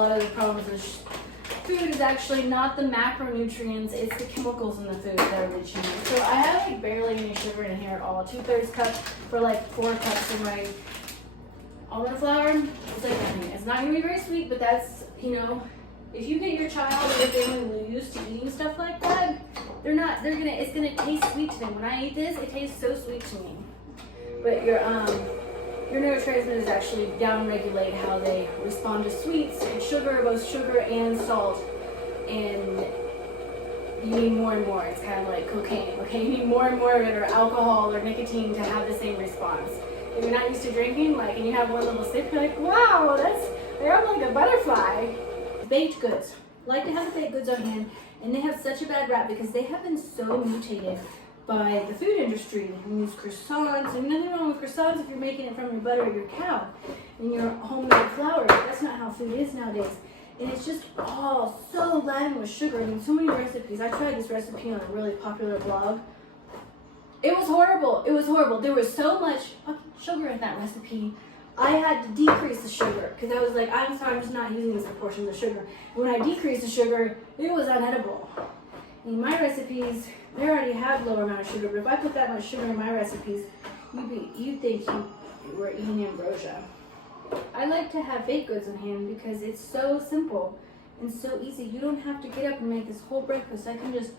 lot of the problems with food is actually not the macronutrients, it's the chemicals in the food that are reaching you. So I have like barely any sugar in here at all. 2/3 cup for like 4 cups of my almond flour. It's like nothing. It's not gonna be very sweet, but that's, you know, if you get your child or your family used to eating stuff like that, it's gonna taste sweet to them. When I eat this, it tastes so sweet to me. But your neurotransmitters actually downregulate how they respond to sweets and sugar, both sugar and salt. And you need more and more. It's kind of like cocaine. Okay, you need more and more of it, or alcohol or nicotine, to have the same response. If you're not used to drinking, like, and you have one little sip, you're like, wow, I'm like a butterfly. Baked goods. I like to have the baked goods on hand, and they have such a bad rap because they have been so mutated by the food industry. You can use croissants, and nothing wrong with croissants if you're making it from your butter or your cow and your homemade flour, but that's not how food is nowadays. And it's just all so laden with sugar. I mean, so many recipes. I tried this recipe on a really popular blog. It was horrible. It was horrible. There was so much fucking sugar in that recipe. I had to decrease the sugar because I was like, I'm sorry, I'm just not using these proportions of sugar. When I decreased the sugar, it was unedible. In my recipes, they already have lower amount of sugar, but if I put that much sugar in my recipes, you'd think you were eating ambrosia. I like to have baked goods on hand because it's so simple and so easy. You don't have to get up and make this whole breakfast. I can just,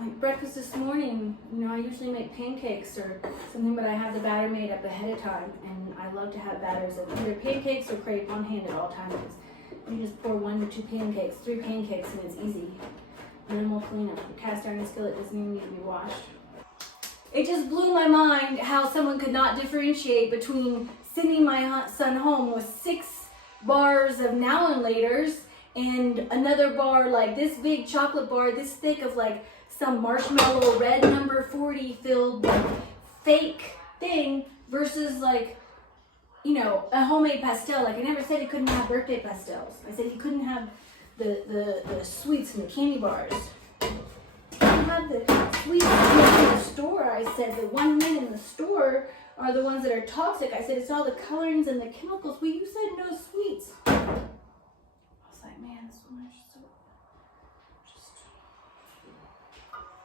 like breakfast this morning, you know, I usually make pancakes or something, but I have the batter made up ahead of time, and I love to have batters of either pancakes or crepe on hand at all times. You just pour 1 to 2 pancakes, 3 pancakes, and it's easy. Minimal cleanup. The cast iron skillet doesn't even need to be washed. It just blew my mind how someone could not differentiate between sending my son home with 6 bars of Now and Laters and another bar, like this big chocolate bar, this thick, of like some marshmallow red number 40 filled like fake thing, versus like, you know, a homemade pastel. Like, I never said he couldn't have birthday pastels. I said he couldn't have the sweets and the candy bars. He had the sweets in the store. I said the one men in the store are the ones that are toxic. I said it's all the colorings and the chemicals. Well, you said no sweets. I was like, man, this woman is so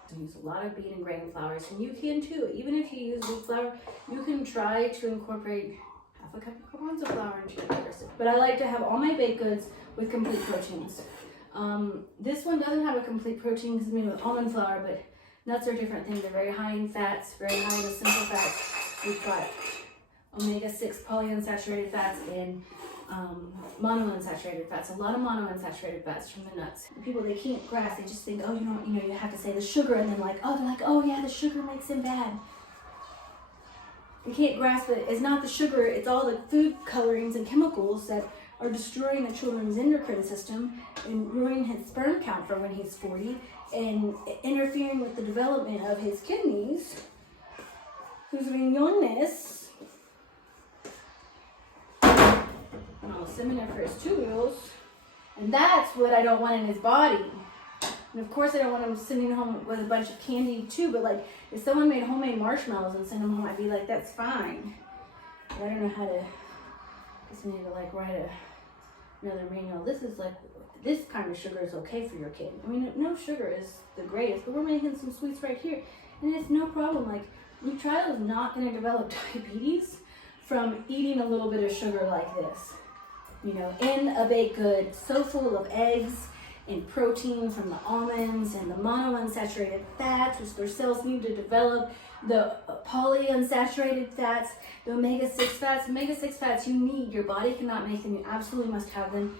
just use a lot of bean and grain flours, and you can too. Even if you use wheat flour, you can try to incorporate half a cup of garbanzo flour into your recipe. But I like to have all my baked goods with complete proteins. This one doesn't have a complete protein because it's made with almond flour, but nuts are a different thing. They're very high in fats, very high in the simple fats. We've got omega-6 polyunsaturated fats and monounsaturated fats. A lot of monounsaturated fats from the nuts. The people, they can't grasp. They just think, oh, you have to say the sugar, and then they're like, oh yeah, the sugar makes it bad. They can't grasp it. It's not the sugar. It's all the food colorings and chemicals that are destroying the children's endocrine system and ruining his sperm count for when he's 40 and interfering with the development of his kidneys, whose youngness, and all the seminary for his 2 wheels. And that's what I don't want in his body. And of course I don't want him sending home with a bunch of candy too, but like if someone made homemade marshmallows and sent them home, I'd be like, that's fine. But I don't know how to, I guess I need to like write another manual. This is like, this kind of sugar is okay for your kid. I mean, no sugar is the greatest, but we're making some sweets right here. And it's no problem. Like, your child is not going to develop diabetes from eating a little bit of sugar like this. You know, in a baked good, so full of eggs and protein from the almonds and the monounsaturated fats, which their cells need to develop, the polyunsaturated fats, the omega-6 fats. Omega-6 fats you need, your body cannot make them, you absolutely must have them.